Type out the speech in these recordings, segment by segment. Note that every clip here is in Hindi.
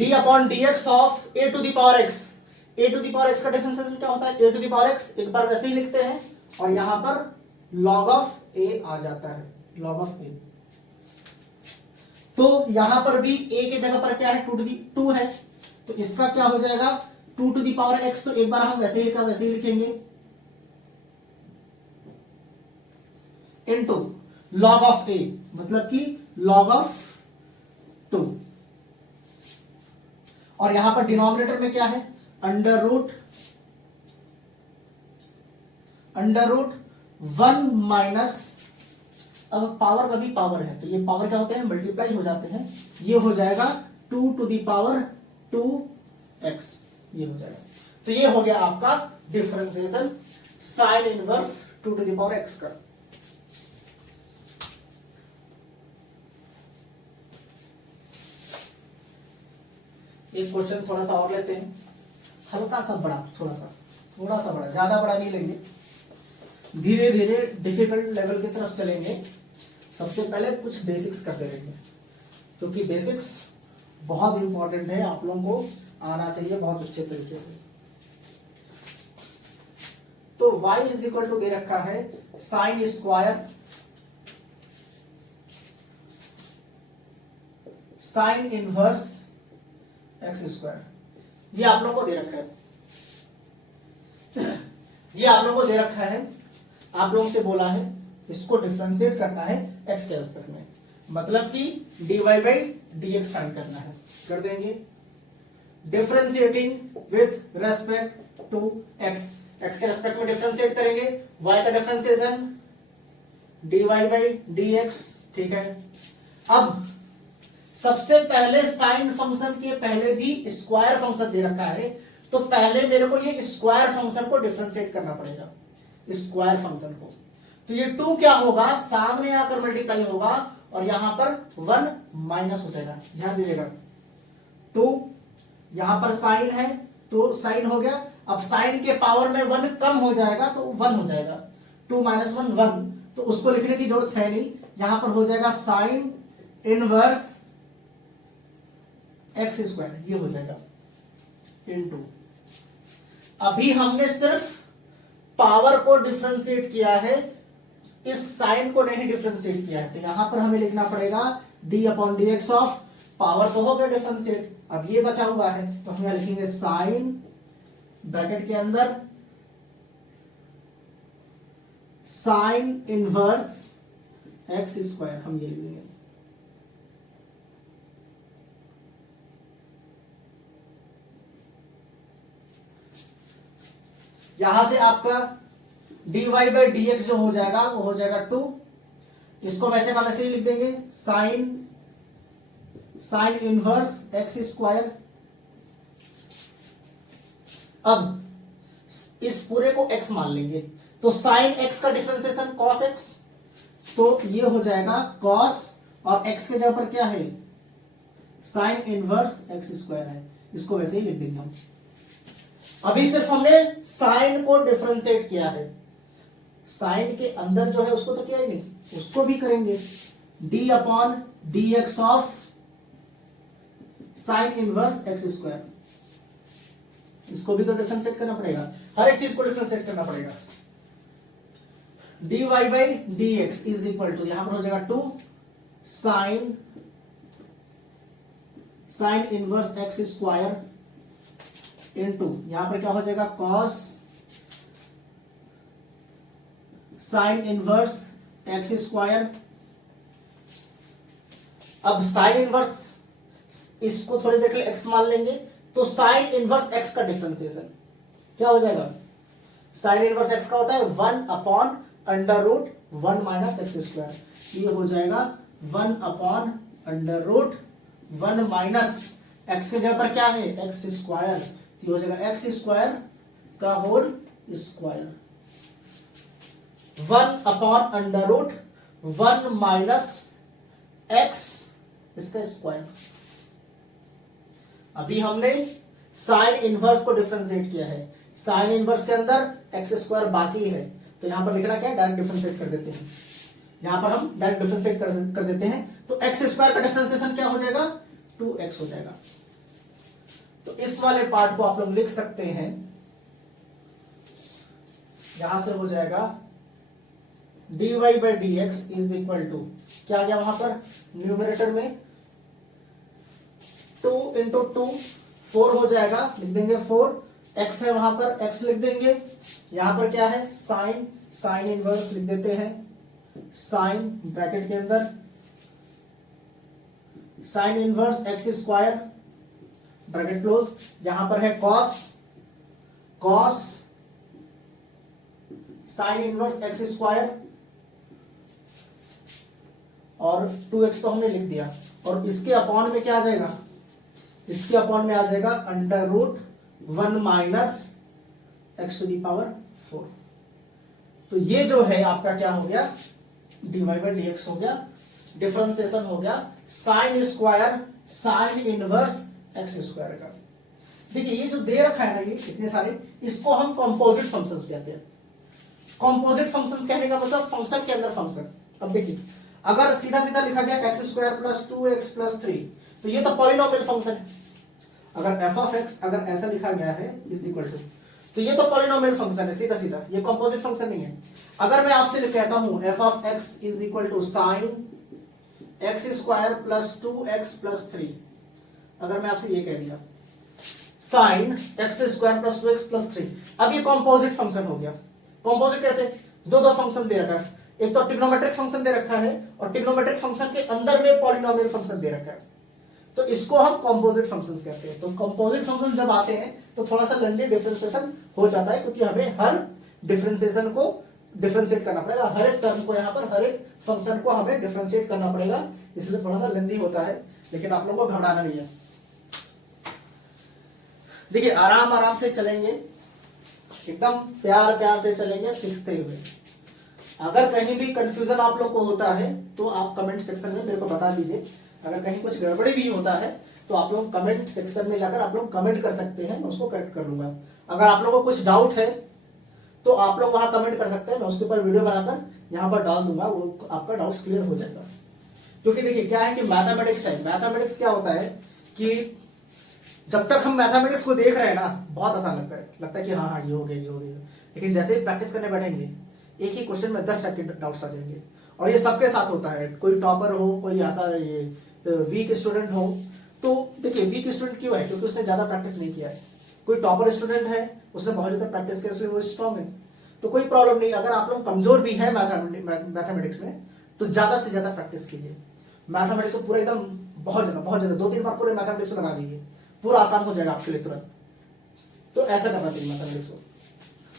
D upon d x of a to the power x. A to the power x का डिफरेंशिएशन क्या होता है, a to the power x, एक बार वैसे ही लिखते हैं और यहां पर log ऑफ ए आ जाता है, log ऑफ ए। तो यहां पर भी ए के जगह पर क्या है, टू है, तो इसका क्या हो जाएगा, two to the power x. तो एक बार हम वैसे ही लिखा वैसे ही लिखेंगे, इनटू log ऑफ ए, मतलब कि log ऑफ 2। और यहां पर डिनोमिनेटर में क्या है, अंडर रूट 1 माइनस, अब पावर का भी पावर है तो ये पावर क्या होते हैं, मल्टीप्लाई हो जाते हैं, ये हो जाएगा 2 टू द पावर 2x, ये हो जाएगा। तो ये हो गया आपका differentiation sine inverse 2 to the power x का। एक क्वेश्चन थोड़ा सा और लेते हैं, हल्का सा बड़ा, थोड़ा सा बड़ा, ज्यादा बड़ा नहीं लेंगे, धीरे धीरे डिफिकल्ट लेवल की तरफ चलेंगे। सबसे पहले कुछ बेसिक्स करते रहेंगे, क्योंकि बेसिक्स बहुत इंपॉर्टेंट है, आप लोगों को आना चाहिए बहुत अच्छे तरीके से। तो y इज इक्वल टू दे रखा है sine square sine inverse x square, ये आप लोगों को दे रखा है, ये आप लोगों को दे रखा है, आप लोगों से बोला है इसको डिफरेंशिएट करना है x के रेस्पेक्ट में, मतलब कि dy by d x find करना है, कर देंगे। Differentiating with respect to x, x के रेस्पेक्ट में डिफरेंशिएट करेंगे, y का differentiation dy by d x, ठीक है। अब सबसे पहले साइन फंक्शन के पहले भी स्क्वायर फंक्शन दे रखा है, तो पहले मेरे को ये स्क्वायर फंक्शन को डिफरेंशिएट करना पड़ेगा, स्क्वायर फंक्शन को। तो ये 2 क्या होगा, सामने आकर मल्टीप्लाई होगा और यहां पर 1 माइनस हो जाएगा, ध्यान दीजिएगा। 2 यहां पर साइन है तो साइन हो गया, अब साइन के पावर में 1 कम हो जाएगा तो 1 हो जाएगा, 2 माइनस 1 1, तो उसको लिखने की जरूरत है नहीं, यहां पर हो जाएगा साइन इनवर्स एक्स स्क्वायर, ये हो जाएगा इनटू। अभी हमने सिर्फ पावर को डिफरेंशिएट किया है, इस साइन को नहीं डिफरेंशिएट किया है, तो यहां पर हमें लिखना पड़ेगा d upon d x of, power तो हो गया डिफरेंशिएट, अब ये बचा हुआ है तो हम यहां लिखेंगे साइन ब्रैकेट के अंदर साइन इनवर्स एक्स स्क्वायर, हम ये लिख देंगे। यहां से आपका dy बाई डी एक्स जो हो जाएगा वो हो जाएगा 2, इसको वैसे का वैसे ही लिख देंगे साइन इनवर्स एक्स स्क्वायर। अब इस पूरे को x मान लेंगे, तो साइन x का डिफरेंशिएशन cos x, तो ये हो जाएगा cos, और x के जगह पर क्या है, साइन इनवर्स एक्स स्क्वायर है, इसको वैसे ही लिख देंगे हम। अभी सिर्फ हमने साइन को डिफरेंशिएट किया है, साइन के अंदर जो है उसको तो किया ही नहीं, उसको भी करेंगे। d upon d x of sine inverse x square, इसको भी तो डिफरेंशिएट करना पड़ेगा, हर एक चीज को डिफरेंशिएट करना पड़ेगा। dy by d x is equal to, यहां पर हो जाएगा 2 sine inverse x square into, यहां पर क्या हो जाएगा cos sine inverse x square. अब साइन इनवर्स, इसको थोड़ी देर के लिए x मान लेंगे, तो साइन इनवर्स x का डिफरेंशिएशन क्या हो जाएगा, साइन इनवर्स x का होता है 1 upon under root 1 minus x square, ये हो जाएगा 1 upon under root 1 minus x के जगह पर क्या है एक्स स्क्वायर, ये हो जाएगा एक्स स्क्वायर का whole square, 1 upon under root 1 minus x इसका स्क्वायर। अभी हमने साइन इनवर्स को डिफरेंशिएट किया है, साइन इनवर्स के अंदर एक्स स्क्वायर बाकी है, तो यहां पर लिखना क्या है, डायरेक्ट डिफरेंशिएट कर देते हैं, यहां पर हम डायरेक्ट डिफरेंशिएट कर देते हैं, तो एक्स स्क्वायर का डिफरेंशिएशन क्या हो जाएगा 2x हो जाएगा। तो इस वाले पार्ट को आप लोग लिख सकते हैं, यहां से हो जाएगा dy by d x is equal to क्या आ गया वहां पर न्यूमरेटर में 2 इंटू 2 4 हो जाएगा, लिख देंगे 4, x है वहां पर x लिख देंगे, यहां पर क्या है साइन इनवर्स लिख देते हैं, साइन ब्रैकेट के अंदर sign inverse x square bracket close, यहां पर है cos sine inverse x square और 2x तो हमने लिख दिया, और इसके अपॉन में क्या आ जाएगा, इसके अपॉन में आ जाएगा under root 1 minus x to the power 4। तो ये जो है आपका क्या हो गया dy बाई डी एक्स हो गया, डिफरेंशिएशन हो गया sine square sine inverse x square का। देखिए ये जो दे रखा है ना, ये इतने सारे, इसको हम कंपोजिट फंक्शंस कहते हैं। कंपोजिट फंक्शंस कहने का मतलब फंक्शन के अंदर फंक्शन। अब देखिए अगर सीधा सीधा लिखा गया x square plus 2x plus 3, तो ये तो पॉलिनोमियल फंक्शन है। अगर एफ ऑफ एक्स अगर ऐसा लिखा गया है इज इक्वल टू, तो ये तो पॉलिनोमियल फंक्शन है सीधा सीधा, ये कंपोजिट फंक्शन नहीं है। अगर मैं आपसे कहता हूं f of x is equal to sine x square plus 2x plus 3, अगर मैं आपसे ये कह दिया sine x square plus 2x plus 3, अब ये कंपोजिट फंक्शन हो गया। कंपोजिट कैसे, दो फंक्शन दे रखा है, एक तो ट्रिग्नोमेट्रिक फंक्शन दे रखा है और ट्रिग्नोमेट्रिक फंक्शन के अंदर में पॉलिनोमियल फंक्शन दे रखा है, तो इसको हम कंपोजिट फंक्शंस कहते हैं। तो कंपोजिट फंक्शन जब आते हैं तो थोड़ा सा लेंथी डिफरेंशिएशन हो जाता है, क्योंकि हमें हर डिफरेंशिएशन को डिफरेंशिएट करना पड़ेगा, हर एक टर्म को, यहाँ पर हर एक फंक्शन को हमें डिफरेंशिएट करना पड़ेगा, इसलिए थोड़ा सा लेंथी होता है, लेकिन आप लोगों को घबराना नहीं है। देखिए आराम आराम से चलेंगे, एकदम प्यार प्यार से चलेंगे सीखते हुए। अगर कहीं भी कंफ्यूजन आप लोग को होता है तो आप कमेंट सेक्शन में मेरे को बता दीजिए, अगर कहीं कुछ गड़बड़ी भी होता है तो आप लोग कमेंट सेक्शन में जाकर आप लोग कमेंट कर सकते हैं, मैं उसको करेक्ट कर लूंगा। अगर आप लोगों को कुछ डाउट है तो आप लोग वहां कमेंट कर सकते हैं, मैं उसके ऊपर वीडियो बनाकर यहाँ पर डाल दूंगा, वो आपका डाउट्स क्लियर हो जाएगा। क्योंकि देखिए क्या है कि मैथमेटिक्स है, मैथमेटिक्स क्या होता है कि जब तक हम मैथमेटिक्स को देख रहे हैं ना बहुत आसान लगता है कि हाँ हाँ ये हो गया, लेकिन जैसे ही प्रैक्टिस करने बैठेंगे एक ही क्वेश्चन में 10 टाइप के डाउट्स आ जाएंगे, और ये सबके साथ होता है, कोई टॉपर हो, कोई ऐसा ये वीक स्टूडेंट हो। तो देखिए वीक स्टूडेंट क्यों है, क्योंकि उसने ज्यादा प्रैक्टिस नहीं किया है। कोई टॉपर स्टूडेंट है, उसने बहुत ज्यादा प्रैक्टिस किया, इसलिए वो स्ट्रांग है, तो कोई प्रॉब्लम नहीं। अगर आप लोग कमजोर भी है मैथमेटिक्स में तो ज्यादा से ज्यादा प्रैक्टिस कीजिए मैथमेटिक्स को, पूरा एकदम बहुत ज्यादा 2-3 बार पूरे मैथमेटिक्स को लगा दीजिए, पूरा आसान हो जाएगा आपके लिए तुरंत। तो ऐसा करना चाहिए मैथमेटिक्स को।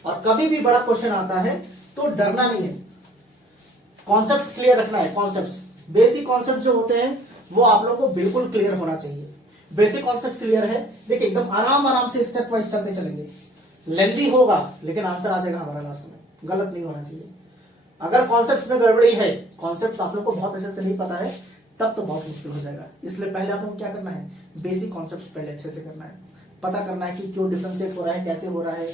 और कभी भी बड़ा क्वेश्चन आता है तो डरना नहीं है, कॉन्सेप्ट्स क्लियर रखना है। कॉन्सेप्ट्स, बेसिक कॉन्सेप्ट जो होते हैं वो आप लोग को बिल्कुल क्लियर होना चाहिए। बेसिक कॉन्सेप्ट क्लियर है, देखिए एकदम आराम आराम से स्टेप वाइज चलते चलेंगे, लेंथी होगा लेकिन आंसर आ जाएगा हमारा लास्ट में, गलत नहीं होना चाहिए। अगर कॉन्सेप्ट में गड़बड़ी है, कॉन्सेप्ट आप लोग को बहुत अच्छे से नहीं पता है, तब तो बहुत मुश्किल हो जाएगा। इसलिए पहले आप लोग क्या करना है, बेसिक कॉन्सेप्ट्स पहले अच्छे से करना है, पता करना है कि क्यों डिफरेंशिएट हो रहा है, कैसे हो रहा है।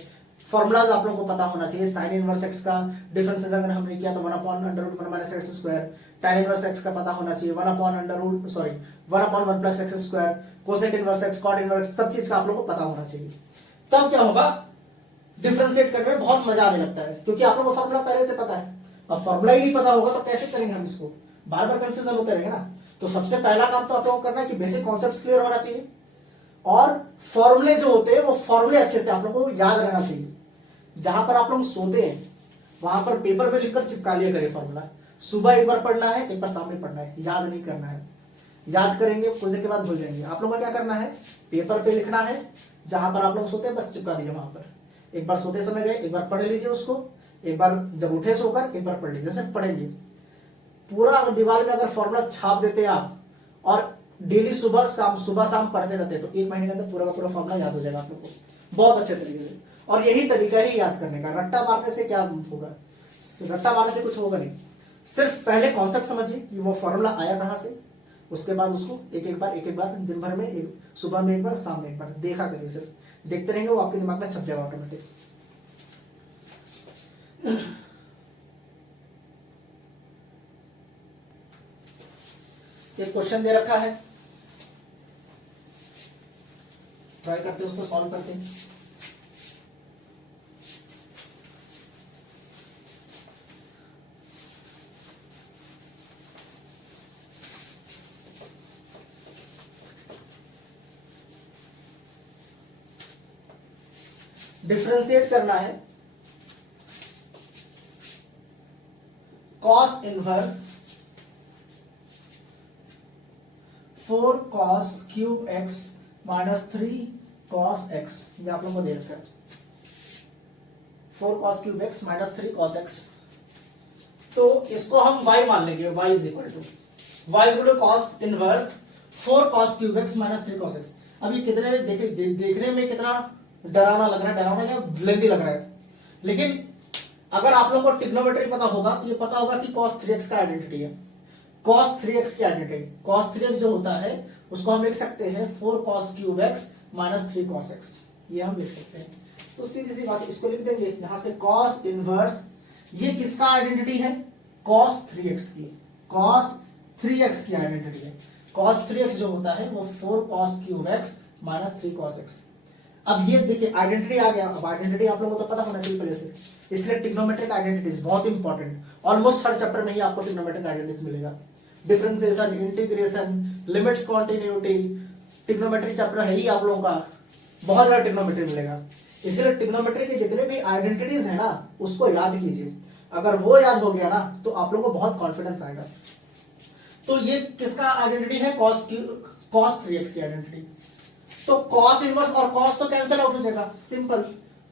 फॉर्मुलाज आप लोगों को पता होना चाहिए। साइन इनवर्स एक्स का डिफरेंशिएशन अगर हमने किया तो 1/√1 minus x square, tan inverse x का पता होना चाहिए 1/1 plus x square, cosec inverse x, cot inverse, सब चीज का आप लोगों को पता होना चाहिए। तब क्या होगा, डिफरेंशिएट करने में बहुत मजा आने लगता है, क्योंकि आप लोगों को फॉर्मूला पहले से पता है। अब फॉर्मूला ही नहीं पता होगा तो कैसे करेंगे हम इसको, बार बार कंफ्यूजन होते रहेंगे ना। तो सबसे पहला काम तो आप लोगों को करना है कि बेसिक कॉन्सेप्ट्स क्लियर होना चाहिए, और फॉर्मूले जो होते हैं वो फॉर्मूले अच्छे से आप लोगों को याद रहना चाहिए। जहां पर आप लोग सोते हैं वहां पर पेपर पे लिखकर चिपका लिया करें फॉर्मूला। सुबह एक बार पढ़ना है, एक बार शाम में पढ़ना है, याद नहीं करना है। याद करेंगे कुछ देर के बाद भूल जाएंगे। आप लोगों को क्या करना है, पेपर पे लिखना है, जहां पर आप लोग सोते हैं बस चिपका दीजिए वहां पर। एक बार सोते समय गए, एक बार पढ़ लीजिए उसको, एक बार जब उठे सोकर एक बार पढ़ लीजिए, जैसे पढ़ेंगे पूरा। दीवार में अगर फॉर्मूला छाप देते हैं आप और डेली सुबह शाम पढ़ते रहते हैं, तो 1 महीने के अंदर पूरा का पूरा फॉर्मूला याद हो जाएगा आप लोग को बहुत अच्छे तरीके से। और यही तरीका ही याद करने का, रट्टा मारने से क्या होगा, रट्टा मारने से कुछ होगा नहीं। सिर्फ पहले कॉन्सेप्ट समझिए कि वो फॉर्मूला आया कहां से, उसके बाद उसको एक एक बार दिन भर में, सुबह में एक बार, शाम में एक बार देखा करिए। सिर्फ देखते रहेंगे, वो आपके दिमाग में छप जाएगा ऑटोमेटिक। एक क्वेश्चन दे रखा है, ट्राई करते हैं, उसको सॉल्व करते हैं। डिफरेंशिएट करना है cos inverse 4 cos cube x minus 3 cos x, ये आप लोगों को दे रखा है 4 cos cube x minus 3 cos x। तो इसको हम y मान लेंगे, y is equal to cos inverse 4 cos cube x minus 3 cos x। अब ये कितने में देखने में कितना डरावना लग रहा है, डरावना या लेंथी लग रहा है, लेकिन अगर आप लोगों को ट्रिग्नोमेट्री पता होगा तो ये पता होगा कि cos 3x का आइडेंटिटी है। cos 3x की आइडेंटिटी, cos 3x जो होता है उसको हम लिख सकते हैं 4 cos cube x minus 3 cos x, ये हम लिख सकते हैं। तो सीधी सी बात, इसको लिख देंगे यहां से cos इनवर्स, ये किसका आइडेंटिटी है, cos 3x की, cos 3x की आइडेंटिटी है। cos 3x जो होता है वो 4 cos cube x minus 3 cos x। अब ये देखिए आइडेंटिटी आ गया। अब आइडेंटिटी आप लोगों को तो पता होना चाहिए पहले से, इसलिए ट्रिग्नोमेट्रिक आइडेंटिटीज बहुत इंपॉर्टेंट, ऑलमोस्ट हर चैप्टर में ही आपको ट्रिग्नोमेट्रिक आइडेंटिटीज मिलेगा। Differentiation, integration, limits, continuity, trigonometry chapter है ही आप लोगों का, बहुत ज्यादा ट्रिग्नोमेट्री मिलेगा। इसलिए ट्रिग्नोमेट्री के जितने भी आइडेंटिटीज है ना उसको याद कीजिए, अगर वो याद हो गया ना तो आप लोगों को बहुत कॉन्फिडेंस आएगा। तो ये किसका आइडेंटिटी है, cos 3x की आइडेंटिटी। तो cos इनवर्स और cos तो कैंसिल आउट हो जाएगा, simple,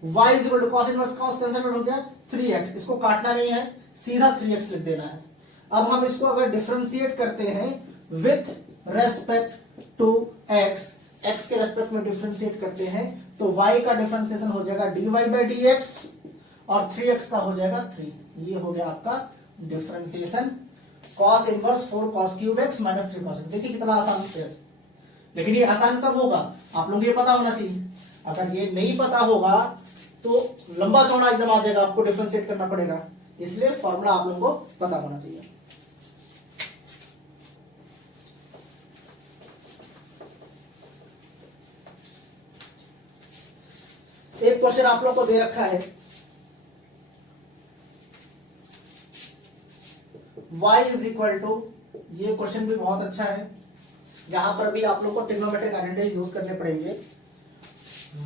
y is equal to cos inverse cos cancel out हो गया 3x, इसको काटना नहीं है, सीधा 3x लिख देना है। अब हम इसको अगर डिफरेंशिएट करते हैं with respect to x, x के रेस्पेक्ट में डिफरेंशिएट करते हैं तो y का डिफरेंशिएशन हो जाएगा dy बाई dx और 3x का हो जाएगा 3, ये हो गया आपका differentiation cos inverse 4 cos cube x minus 3 cos x। देखिए कितना आसान है, लेकिन ये आसान कब होगा, आप लोगों को ये पता होना चाहिए। अगर ये नहीं पता होगा तो लंबा चौड़ा एकदम आ जाएगा, आपको डिफरेंशिएट करना पड़ेगा, इसलिए फॉर्मूला आप लोगों को पता होना चाहिए। एक क्वेश्चन आप लोग को दे रखा है, y इज इक्वल टू, ये क्वेश्चन भी बहुत अच्छा है, यहां पर भी आप लोग को ट्रिग्नोमेट्रिक आइडेंटिटी यूज करने पड़ेंगे।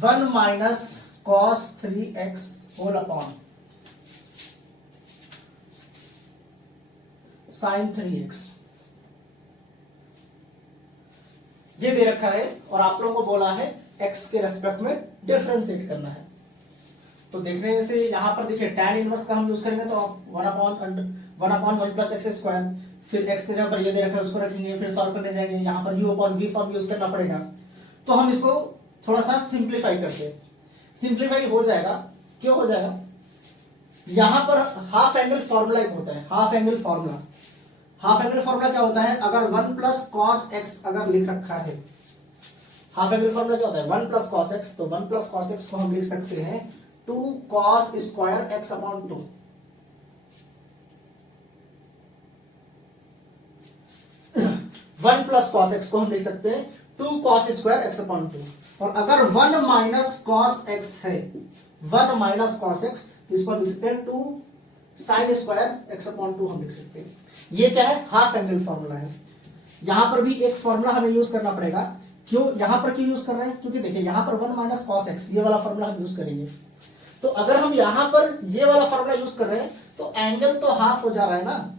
1 minus cos 3x whole upon sin 3x, ये दे रखा है और आप लोगों को बोला है x के रेस्पेक्ट में डिफरेंशिएट करना है। तो देखने से यहां पर देखिए tan इनवर्स का हम यूज करेंगे तो 1 अपॉन 1 प्लस एक्स स्क्वायर, फिर x के जगह पर ये दे रखा है उसको रखेंगे, फिर सॉल्व करने जाएंगे, यहाँ पर u upon v form use करना पड़ेगा। तो हम इसको थोड़ा सा सिंप्लीफाई करते हैं, सिंप्लीफाई हो जाएगा, क्यों हो जाएगा, यहां पर हाफ एंगल फॉर्मूला एक होता है, half angle formula. Half angle formula क्या होता है, अगर 1 प्लस कॉस एक्स अगर लिख रखा है, हाफ एंगल फॉर्मूला क्या होता है 1 प्लस कॉस एक्स, तो 1 प्लस कॉस एक्स को हम लिख सकते हैं 2 cos square x upon 2। 1 plus cos x को हम लिख सकते हैं 2 cos स्क्वायर एक्स अपॉन 2, और अगर 1 माइनस कॉस एक्स है, 1 माइनस कॉस एक्स, इसको हम लिख सकते हैं 2 sin स्क्वायर एक्स अपॉन 2 हम लिख सकते हैं। ये क्या है, हाफ एंगल फॉर्मूला है। यहां पर भी एक फॉर्मूला हमें यूज करना पड़ेगा, क्यों, यहां पर क्यों यूज कर रहे हैं, क्योंकि देखिए यहां पर 1 माइनस कॉस एक्स ये वाला फॉर्मूला हम यूज करेंगे। तो अगर हम यहां पर ये वाला फॉर्मूला यूज कर रहे हैं तो एंगल तो हाफ हो जा रहा है ना,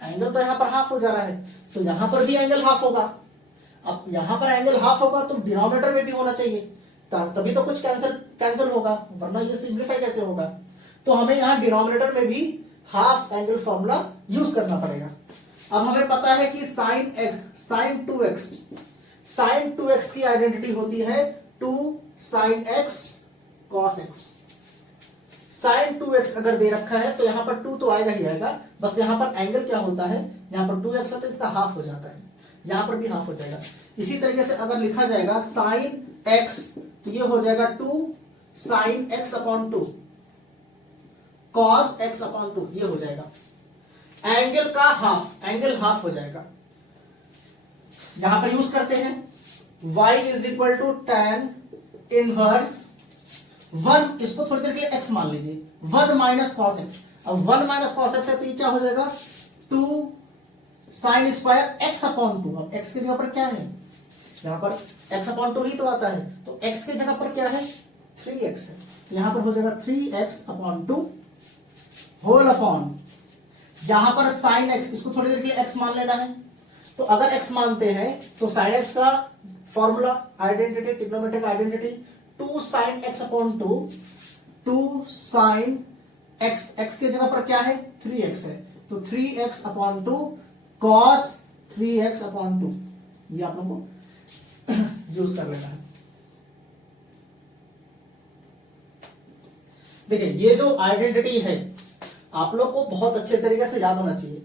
एंगल तो यहां पर हाफ हो जा रहा है, तो यहां पर भी एंगल हाफ होगा। अब यहां पर एंगल हाफ होगा तो डिनोमिनेटर में भी होना चाहिए, तभी तो कुछ कैंसिल होगा, वरना ये सिंप्लीफाई कैसे होगा। तो हमें यहां डिनोमिनेटर में भी हाफ एंगल फॉर्मूला यूज करना पड़ेगा। अब हमें पता है कि sin 2x की आइडेंटिटी होती है 2 sin x cos x। sin 2x अगर दे रखा है तो यहां पर 2 तो आएगा ही आएगा, बस यहां पर एंगल क्या होता है, यहां पर 2x होता है, इसका हाफ हो जाता है, यहां पर भी हाफ हो जाएगा। इसी तरीके से अगर लिखा जाएगा sin x तो ये हो जाएगा 2 sin x upon 2 cos x upon 2, ये हो जाएगा एंगल का हाफ, एंगल हाफ हो जाएगा। यहां पर यूज करते हैं y is equal to tan inverse 1, इसको थोड़ी देर के लिए x मान लीजिए, 1 माइनस कॉस एक्स। अब 1 माइनस कॉस एक्स है तो ये क्या हो जाएगा 2 साइन स्क्वायर x अपॉन 2। अब x की जगह पर क्या है, यहां पर x अपॉन 2 ही तो आता है, तो x की जगह पर क्या है 3x है, यहां पर हो जाएगा 3x अपॉन 2 होल अपॉन, यहां पर साइन x, इसको थोड़ी देर के लिए x मान लेना है। तो अगर x मानते हैं तो साइन x का formula identity, trigonometric identity 2 sine x upon 2, 2 sine x, x की जगह पर क्या है 3x है, तो 3x upon 2 cos 3x upon 2, ये आप लोगों को यूज कर लेना है। देखिए ये जो आइडेंटिटी है आप लोग को बहुत अच्छे तरीके से याद होना चाहिए।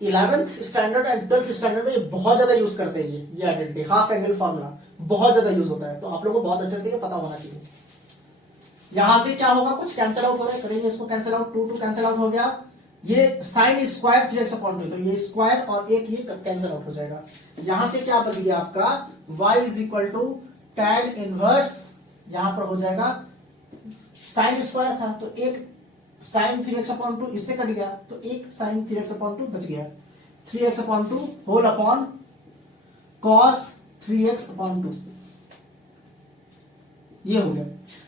11th standard and 12th standard में ये बहुत ज्यादा यूज करते हैं, ये आइडेंटिटी, हाफ एंगल फार्मूला बहुत ज्यादा यूज होता है, तो आप लोग को बहुत अच्छे से ये पता होना चाहिए। यहां से क्या होगा, कुछ कैंसिल आउट हो रहा है, करेंगे इसको कैंसिल आउट, 2 2 कैंसिल आउट हो गया, ये साइन स्क्वायर 3x अपॉन 2, तो ये स्क्वायर और एक ये कैंसिल आउट हो जाएगा। यहां से क्या बच गया आपका y is equal to tan inverse, यहां पर हो जाएगा साइन स्क्वायर था तो एक साइन 3x अपॉन 2 इससे कट गया, तो एक साइन 3x अपॉन 2 बच गया, 3x upon 2 whole upon cos 3x upon 2, ये हो गया।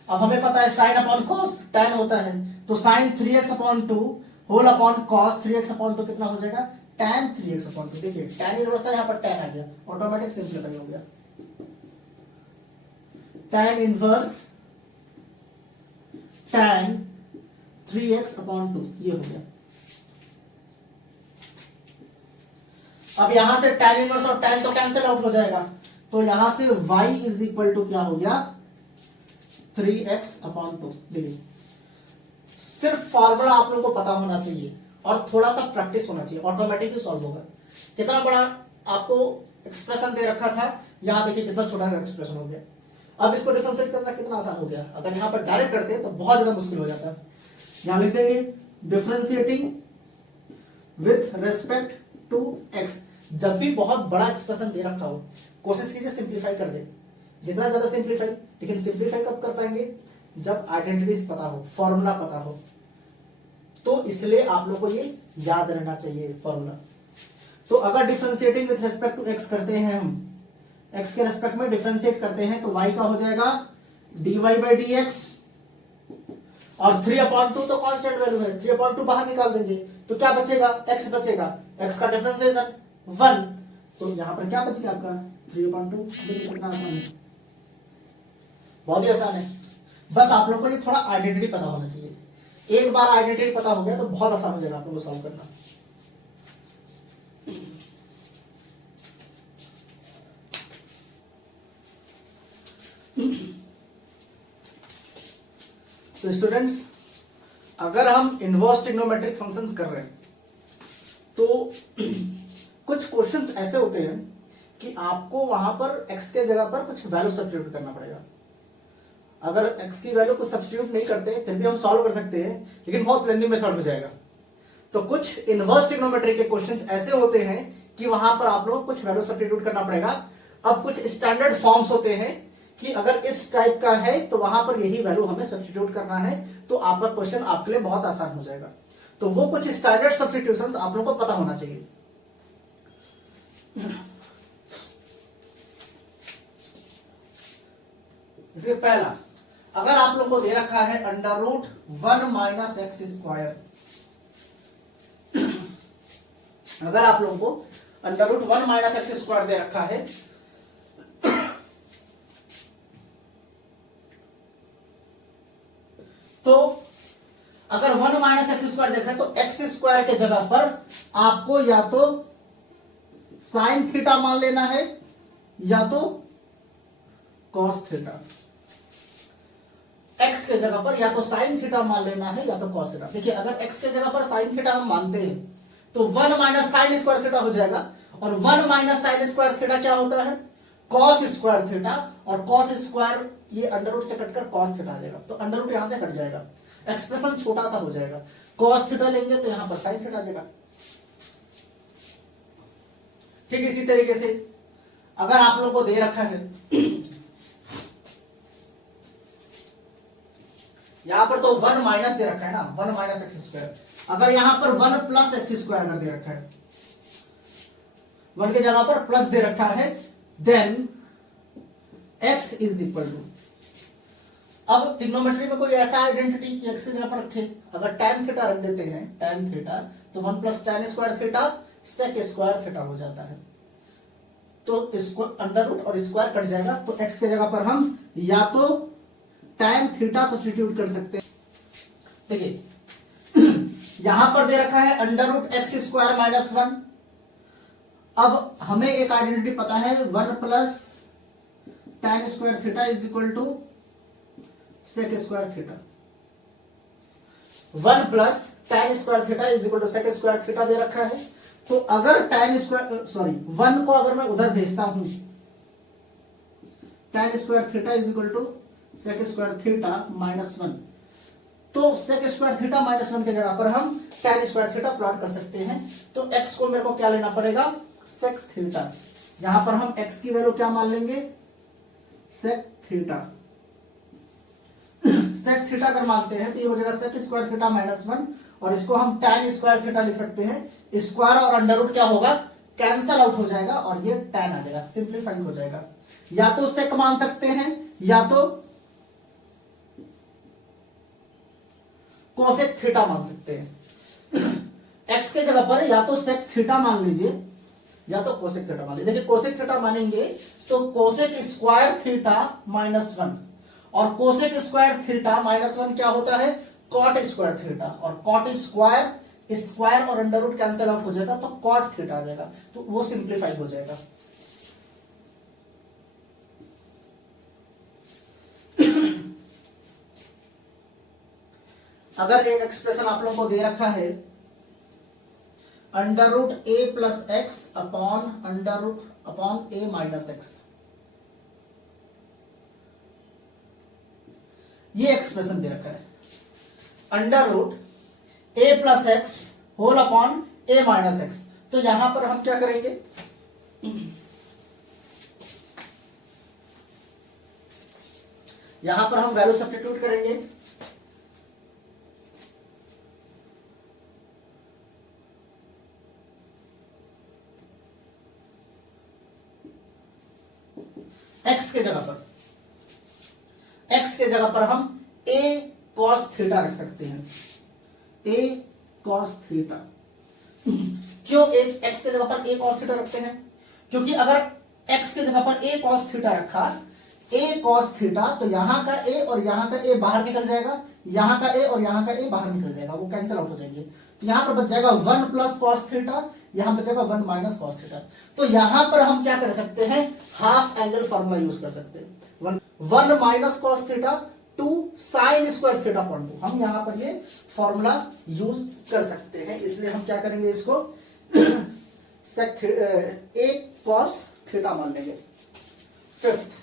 अब हमें पता है साइन अपॉन कॉस tan होता है, तो sine 3x upon 2 whole upon cos 3x upon 2 कितना हो जाएगा tan 3x अपॉन 2। देखिए tan इनवर्स था, यहां पर tan आ गया, ऑटोमेटिक सिंपलीफाई हो गया, tan inverse tan 3x upon 2, ये हो गया। अब यहां से tan इनवर्स और tan तो कैंसिल आउट हो जाएगा, तो यहां से y इज इक्वल टू क्या हो गया 3x अपॉन 2। देखिए सिर्फ फॉर्मूला आप लोगों को पता होना चाहिए और थोड़ा सा प्रैक्टिस होना चाहिए, ऑटोमेटिकली सॉल्व होगा। कितना बड़ा आपको एक्सप्रेशन दे रखा था, यहां देखिए कितना छोटा एक्सप्रेशन हो गया। अब इसको डिफरेंशिएट करना कितना आसान हो गया, अगर यहां पर डायरेक्ट करते हैं तो बहुत ज्यादा मुश्किल हो जाता है। यहां लिख देंगे differentiating with respect to x। जब भी बहुत बड़ा एक्सप्रेशन दे रखा हो कोशिश कीजिए सिंप्लीफाई कर दे, जितना ज्यादा सिंप्लीफाई। लेकिन सिंप्लीफाई कब कर पाएंगे, जब आइडेंटिटीज पता हो, फॉर्मूला पता हो, तो इसलिए आप लोग को ये याद रहना चाहिए फॉर्मूला। तो अगर differentiating with respect to x करते हैं, हम x के रेस्पेक्ट में डिफरेंशिएट करते हैं, तो y का हो जाएगा dy बाई डी एक्स, और 3 अपॉन 2 तो कांस्टेंट वैल्यू है, 3 अपॉन 2 बाहर निकाल देंगे तो क्या बचेगा x बचेगा, x का डिफरेंशिएशन 1, तो यहां पर क्या बच गया आपका 3 अपॉन 2। देखिए कितना आसान है, बहुत ही आसान है। बस आप लोग को ये थोड़ा आइडेंटिटी पता होना चाहिए, एक बार आइडेंटिटी पता हो गया तो बहुत आसान हो जाएगा आप लोगों को सॉल्व करना। तो स्टूडेंट्स अगर हम इनवर्स ट्रिग्नोमेट्रिक फंक्शंस कर रहे हैं तो कुछ क्वेश्चंस ऐसे होते हैं कि आपको वहां पर x के जगह पर कुछ वैल्यू सब्स्टिट्यूट करना पड़ेगा। अगर x की वैल्यू को सब्स्टिट्यूट नहीं करते फिर भी हम सॉल्व कर सकते हैं, लेकिन बहुत लेंथी मेथड हो जाएगा। तो कुछ इनवर्स ट्रिग्नोमेट्री के क्वेश्चंस ऐसे होते हैं कि वहां पर आप लोगों को कुछ वैल्यू सब्स्टिट्यूट करना पड़ेगा। अब कुछ स्टैंडर्ड फॉर्म्स होते हैं कि अगर इस टाइप का है तो वहां पर यही वैल्यू हमें सब्स्टिट्यूट करना है, तो आपका क्वेश्चन आपके लिए बहुत आसान हो जाएगा। तो वो कुछ स्टैंडर्ड सब्स्टिट्यूशंस आप लोगों को पता होना चाहिए। इसलिए पहला, अगर आप लोग को दे रखा है under root 1 minus x square, अगर आप लोगों को under root 1 minus x square दे रखा है तो अगर 1 माइनस एक्स स्क्वायर देख रहे हैं तो एक्स स्क्वायर के जगह पर आपको या तो साइन थीटा मान लेना है या तो कॉस थीटा। एक्स के जगह पर या तो साइन थीटा मान लेना है या तो कॉस थीटा। देखिए अगर एक्स के जगह पर साइन थीटा हम मानते हैं तो 1 माइनस साइन स्क्वायर थीटा हो जाएगा, और 1 माइनस साइन स्क्वायर थीटा क्या होता है कॉस स्क्वायर थीटा, और कॉस स्क्वायर ये अंडर रूट से कटकर कॉस थीटा आ जाएगा, तो अंडर रूट यहां से कट जाएगा, एक्सप्रेशन छोटा सा हो जाएगा। कॉस थीटा लेंगे तो यहां पर साइन थीटा आ जाएगा। ठीक इसी तरीके से अगर आप लोगों को दे रखा है यहां पर तो 1 माइनस दे रखा है ना, 1 माइनस एक्स स्क्वायर। अगर यहां पर 1 प्लस एक्स स्क्वायर अगर दे रखा है, 1 की जगह पर प्लस दे रखा है, then x is equal to, अब ट्रिग्नोमेट्री में कोई ऐसा आइडेंटिटी कि x की जगह पर रखे, अगर tan थीटा रख देते हैं, tan थीटा, तो 1 plus tan square theta sec square theta हो जाता है। तो इसको अंडर रूट और स्क्वायर कट जाएगा, तो x की जगह पर हम या तो tan थीटा सब्स्टिट्यूट कर सकते हैं। देखिए यहां पर दे रखा है under root X square minus 1। अब हमें एक आइडेंटिटी पता है, 1 plus tan square theta is equal to sec square theta. 1 plus tan square theta is equal to sec square theta दे रखा है। तो अगर tan स्क्वायर, सॉरी 1 को अगर मैं उधर भेजता हूं, tan square theta is equal to sec square theta minus 1, तो सेक स्क्वायर थीटा माइनस 1 की जगह पर हम tan स्क्वायर थीटा प्लॉट कर सकते हैं। तो x को मेरे को क्या लेना पड़ेगा, सेक थीटा। यहां पर हम x की वैल्यू क्या मान लेंगे, सेक थीटा। सेक थीटा अगर मानते हैं तो ये हो जाएगा सेक स्क्वायर थीटा माइनस 1, और इसको हम tan स्क्वायर थीटा लिख सकते हैं। स्क्वायर और अंडर रूट क्या होगा, कैंसल आउट हो जाएगा और ये tan आ जाएगा, सिंप्लीफाइड हो जाएगा। या तो सेक मान सकते हैं या तो कोसेक थीटा मान सकते हैं। x के जगह पर या तो सेक थीटा मान लीजिए या तो कोसेक थीटा मान लीजिए। देखिए कोसेक थीटा मानेंगे तो कोसेक स्क्वायर थीटा माइनस 1, और कोसेक स्क्वायर थीटा माइनस 1 क्या होता है, कॉट स्क्वायर थीटा, और कॉट स्क्वायर, स्क्वायर और अंडर रूट कैंसिल आउट हो जाएगा तो कॉट थीटा आ जाएगा, तो वो सिंप्लीफाई हो जाएगा। अगर एक एक्सप्रेशन आप लोगों को दे रखा है, under root A plus X upon under root upon A minus X, ये एक्सप्रेशन दे रखा है, under root A plus X whole upon A minus X. तो यहां पर हम क्या करेंगे, यहां पर हम वैल्यू सब्स्टिट्यूट करेंगे। x के जगह पर हम a cos थीटा रख सकते हैं, a cos थीटा। क्यों एक x के जगह पर a cos थीटा रखते हैं, क्योंकि अगर x के जगह पर a cos थीटा रखा, a cos थीटा, तो यहां का a और यहां का a बाहर निकल जाएगा, यहां का a और यहां का a बाहर निकल जाएगा, वो कैंसिल आउट हो जाएंगे। तो यहां पर बच जाएगा 1 प्लस कॉस थीटा, यहां बचेगा 1 माइनस कॉस थीटा। तो यहां पर हम क्या कर सकते हैं, हाफ एंगल फॉर्मूला यूज कर सकते हैं। 1 minus cos theta 2 sine square theta upon 2, हम यहां पर ये फॉर्मूला यूज कर सकते हैं। इसलिए हम क्या करेंगे, इसको सेक ए कॉस थीटा मान लेंगे। फिफ्थ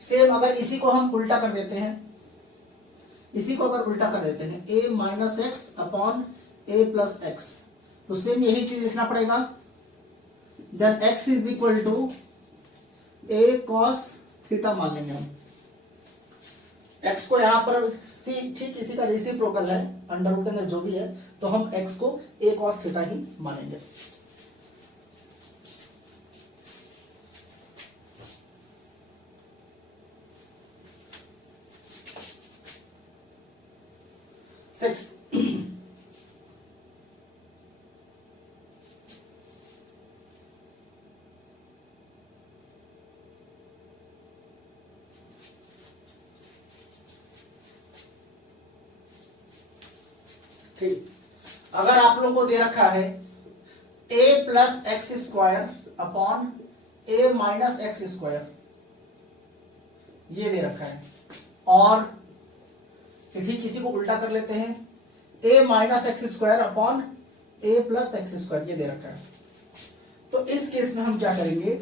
सेम अगर इसी को हम उल्टा कर देते हैं, इसी को अगर उल्टा कर देते हैं, a minus x upon a plus x, तो सेम यही चीज लिखना पड़ेगा। Then x is equal to a cos theta मान लेंगे हम। x को यहां पर ठीक इसी का रेसिप्रोकल है, अंडर रूट के अंदर जो भी है, तो हम x को a कॉस थीटा ही मानेंगे। सिक्स्थ, ठीक, अगर आप लोगों को दे रखा है a plus x square upon a minus x square, ये दे रखा है, और ठीक इसी को उल्टा कर लेते हैं, a minus x square upon a plus x square, ये दे रखा है। तो इस केस में हम क्या करेंगे,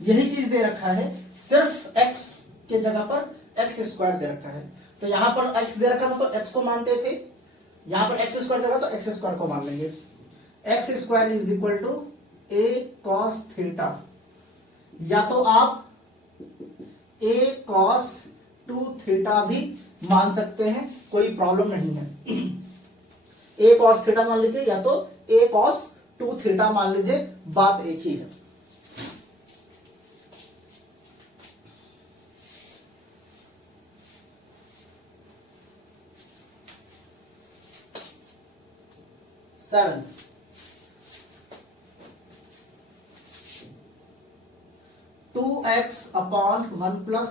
यही चीज दे रखा है, सिर्फ x के जगह पर एक्स स्क्वायर दे रखा है। तो यहां पर x दे रखा था तो x को मानते थे, यहां पर एक्स स्क्वायर देगा तो एक्स स्क्वायर को मान लेंगे। X square is equal to a cos theta, या तो आप ए कॉस 2 थीटा भी मान सकते हैं, कोई प्रॉब्लम नहीं है। ए कॉस थीटा मान लीजिए या तो ए कॉस 2 थीटा मान लीजिए, बात एक ही है। Seventh, two x upon 1 plus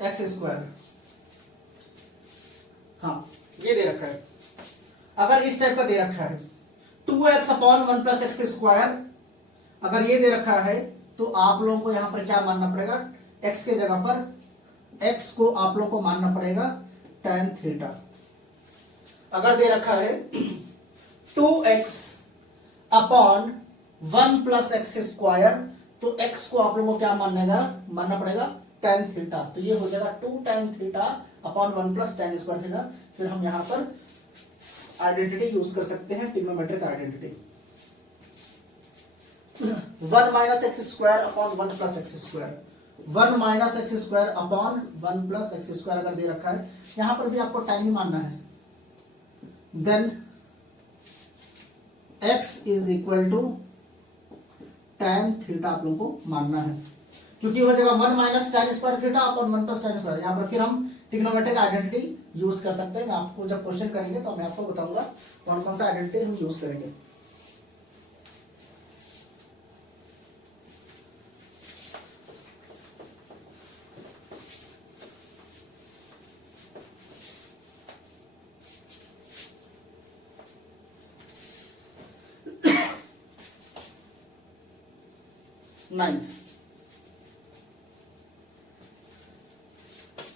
x square. हाँ, ये दे रखा है। अगर इस टाइप का दे रखा है 2x upon 1 plus x square, अगर ये दे रखा है तो आप लोगों को यहां पर क्या मानना पड़ेगा, x के जगह पर x को आप लोगों को मानना पड़ेगा tan थीटा। अगर दे रखा है 2x upon 1 plus x square, तो x को आप लोगों को क्या मानना पड़ेगा tan थीटा। तो ये हो जाएगा 2 tan theta upon 1 plus tan square theta. फिर हम यहां पर आइडेंटिटी यूज कर सकते हैं, trigonometric identity. 1 minus x square upon 1 plus x square, 1 minus x square upon 1 plus x square अगर दे रखा है, यहां पर भी आपको tan ही मानना है। Then x is equal to tan theta आप लोगों को मानना है, क्योंकि हो जाएगा 1 minus tan square theta upon 1 plus tan square. यहां पर फिर हम ट्रिग्नोमेट्रिक आइडेंटिटी यूज कर सकते हैं। मैं आपको जब क्वेश्चन करेंगे तो मैं आपको बताऊंगा कौन कौन सा आइडेंटिटी हम यूज करेंगे। नाइन्थ,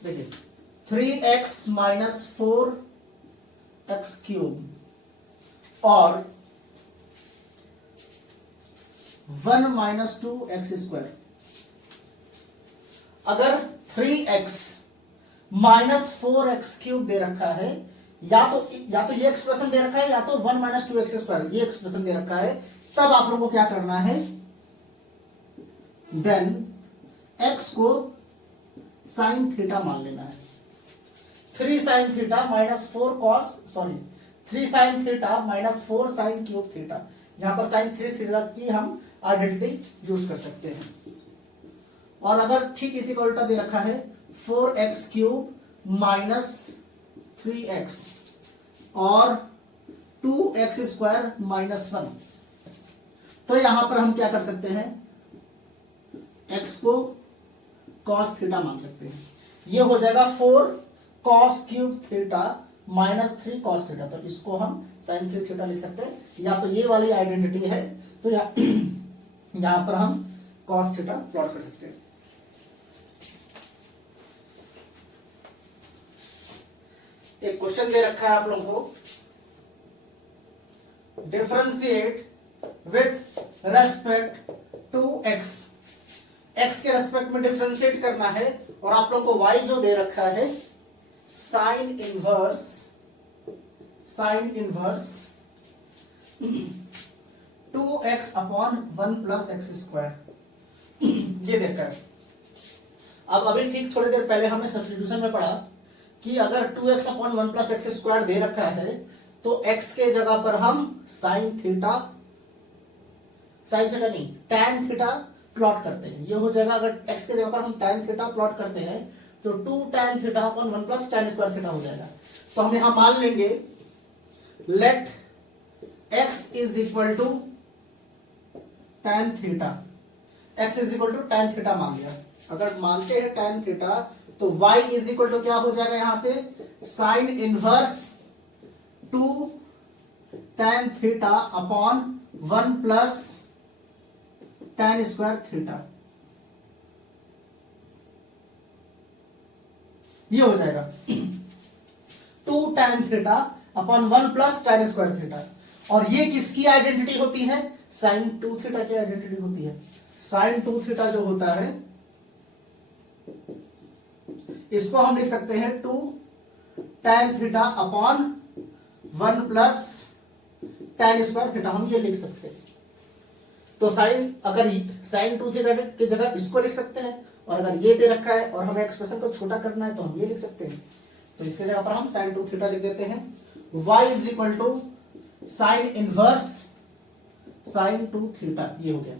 देखिए 3x माइनस 4x क्यूब और 1 माइनस 2x स्क्वायर। अगर 3x माइनस 4x क्यूब दे रखा है, या तो ये एक्सप्रेशन दे रखा है, या तो 1 माइनस 2x स्क्वायर ये एक्सप्रेशन दे रखा है, तब आप लोगों को क्या करना है, देन x को साइन थीटा मान लेना है। 3 sine theta minus 3 sine theta minus 4 sine cube theta. यहां पर साइन 3 थीटा की हम आइडेंटिटी यूज कर सकते हैं। और अगर ठीक इसी का उल्टा दे रखा है 4x क्यूब माइनस 3x और 2x स्क्वायर माइनस 1, तो यहां पर हम क्या कर सकते हैं, x को cos थीटा मान सकते हैं। ये हो जाएगा 4 cos cube theta minus 3 cos theta. तो इसको हम sin 3 थीटा लिख सकते हैं, या तो ये वाली आइडेंटिटी है तो यहां पर हम cos थीटा प्लॉट कर सकते हैं। एक क्वेश्चन दे रखा है आप लोगों को, differentiate with respect to x। x के रेस्पेक्ट में डिफरेंशिएट करना है, और आप लोगों को y जो दे रखा है sine inverse 2x upon 1 plus x square ये देखा है। अब अभी ठीक थोड़ी देर पहले हमने सब्स्टिट्यूशन में पढ़ा कि अगर 2x upon 1 plus x square दे रखा है, तो x के जगह पर हम साइन थीटा नहीं tan थीटा प्लॉट करते हैं। ये हो जाएगा, अगर x के जगह पर हम tan थीटा प्लॉट करते हैं तो 2 tan theta upon 1 plus tan square theta हो जाएगा। तो हम यहां मान लेंगे let x is equal to tan theta, x is equal to tan theta मान लिया। अगर मानते हैं tan थीटा तो y इज इक्वल टू क्या हो जाएगा, यहां से sine inverse 2 tan theta upon 1 plus tan square theta, ये हो जाएगा 2 tan theta upon 1 plus tan square theta. और ये किसकी आइडेंटिटी होती है, साइन 2 थीटा की आइडेंटिटी होती है। साइन 2 थीटा जो होता है इसको हम लिख सकते हैं 2 tan theta upon 1 plus tan square theta, हम ये लिख सकते हैं। तो साइन, अगर साइन 2 थीटा की जगह इसको लिख सकते हैं, और अगर ये दे रखा है और हमें एक्सप्रेशन को छोटा करना है तो हम ये लिख सकते हैं। तो इसके जगह पर हम साइन 2 थीटा लिख देते हैं। y is equal to sine inverse sine 2 theta, ये हो गया।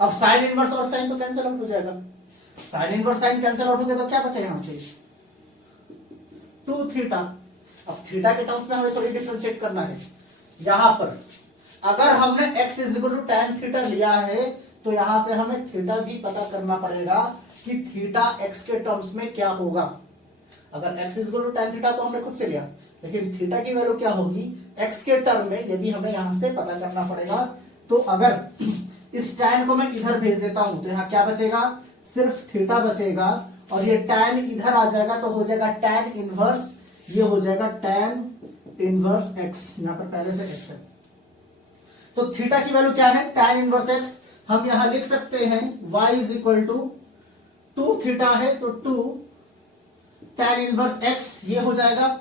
अब साइन इनवर्स और साइन तो कैंसिल आउट हो जाएगा, sine inverse sine cancel out हो गया तो क्या बचा यहां से 2 थीटा। अब थीटा के टर्म्स में हमें थोड़ी डिफरेंशिएट करना है। यहां पर अगर हमने x is equal to tan theta लिया है तो यहां से हमें थीटा भी पता करना पड़ेगा कि थीटा x के टर्म्स में क्या होगा। अगर x is equal to tan theta तो हमने खुद से लिया, लेकिन थीटा की वैल्यू क्या होगी x के टर्म में, यदि हमें यहां से पता करना पड़ेगा। तो अगर इस tan को मैं इधर भेज देता हूं तो यहां क्या बचेगा, सिर्फ थीटा बचेगा, और ये tan इधर आ जाएगा तो हो जाएगा tan इनवर्स, ये हो जाएगा tan इनवर्स x, यहां पर पहले से x है। तो थीटा की वैल्यू क्या है, tan इनवर्स x, हम यहां लिख सकते हैं y is equal to 2 theta है तो 2 tan इनवर्स x, ये हो जाएगा।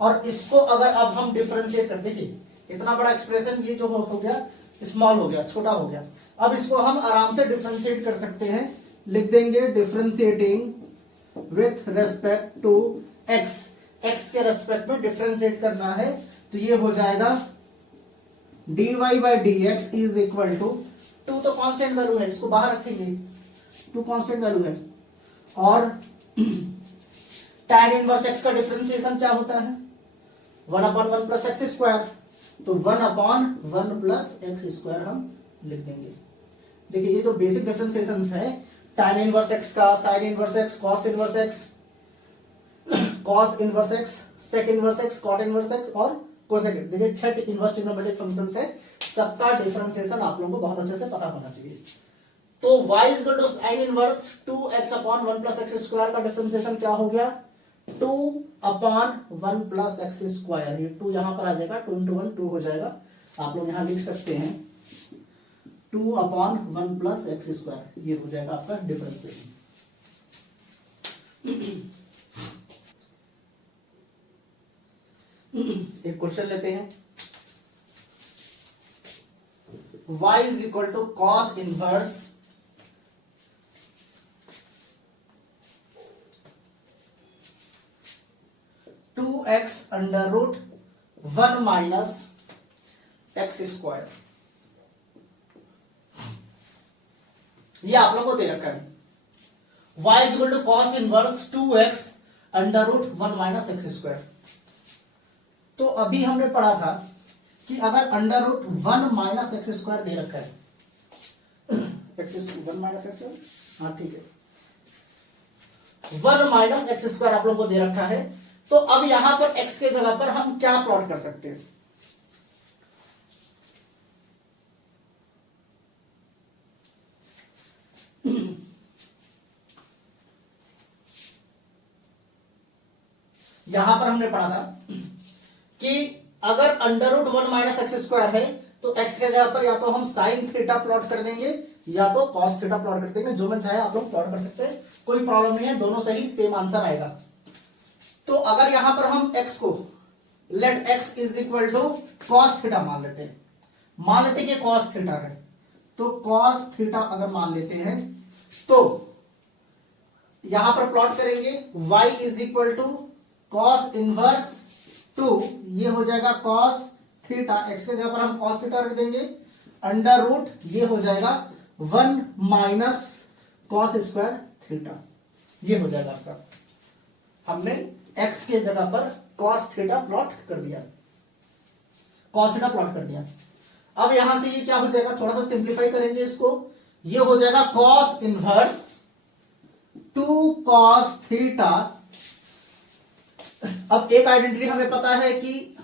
और इसको अगर अब हम डिफरेंशिएट कर, देखिए इतना बड़ा एक्सप्रेशन ये जो हो गया स्मॉल हो गया, छोटा हो गया। अब इसको हम आराम से डिफरेंशिएट कर सकते हैं, लिख देंगे differentiating with respect to x, x के रेस्पेक्ट में डिफरेंशिएट करना है तो ये हो जाएगा dy by dx is equal to 2 तो कांस्टेंट वैल्यू है, इसको बाहर रखेंगे, 2 कांस्टेंट वैल्यू है। और tan इनवर्स x का डिफरेंशिएशन क्या होता है 1 अपॉन 1 प्लस एक्स स्क्वायर, तो 1 अपॉन 1 प्लस एक्स स्क्वायर हम लिख देंगे। देखिए ये जो बेसिक डिफरेंशिएशन है tan इनवर्स x का, sin inverse x, cos inverse x, cos inverse x, sec inverse x, cot inverse x और कोसेक, देखिए 6 इनवर्स ट्रिग्नोमेट्रिक फंक्शंस है, सबका डिफरेंशिएशन आप लोगों को बहुत अच्छे से पता होना चाहिए। तो y is equal to sin inverse 2x upon 1 plus x square का डिफरेंशिएशन क्या हो गया 2 अपॉन 1 प्लस एक्स स्क्वायर, ये 2 यहां पर आ जाएगा, 2 इंटू 1 2 हो जाएगा, आप लोग यहां लिख सकते हैं 2 अपॉन 1 प्लस एक्स स्क्वायर, ये हो जाएगा आपका डिफरेंशिएशन। एक क्वेश्चन लेते हैं, y is equal to cos inverse 2x under root 1 minus x square, ये आप लोगों को दे रखा है। y is equal to cos inverse 2x under root 1 minus x square. तो अभी हमने पढ़ा था कि अगर under root 1 minus x square दे रखा है, एक्स 1 माइनस एक्स स्क्वायर, हाँ ठीक है, 1 माइनस एक्स स्क्वायर आप लोग को दे रखा है, तो अब यहां पर x के जगह पर हम क्या प्लॉट कर सकते हैं, यहां पर हमने पढ़ा था कि अगर under root 1 minus x square है तो x के जगह पर या तो हम साइन थीटा प्लॉट कर देंगे या तो कॉस थीटा प्लॉट कर देंगे, जो मन चाहे आप लोग प्लॉट कर सकते हैं, कोई प्रॉब्लम नहीं है, दोनों सही सेम आंसर आएगा। तो अगर यहां पर हम x को let x is equal to cos theta मान लेते हैं, मान लेते हैं कि कॉस थीटा है, तो कॉस थीटा अगर मान लेते हैं तो यहां पर प्लॉट करेंगे y is equal to cos inverse 2, ये हो जाएगा कॉस थीटा, x के जगह पर हम कॉस थीटा रख देंगे, अंडर रूट ये हो जाएगा 1 माइनस कॉस स्क्वायर थीटा, ये हो जाएगा आपका। हमने x के जगह पर कॉस थीटा प्लॉट कर दिया, कॉस थीटा प्लॉट कर दिया। अब यहां से ये क्या हो जाएगा, थोड़ा सा सिंप्लीफाई करेंगे इसको, ये हो जाएगा कॉस इनवर्स 2 कॉस थीटा। अब एक आइडेंटिटी हमें पता है कि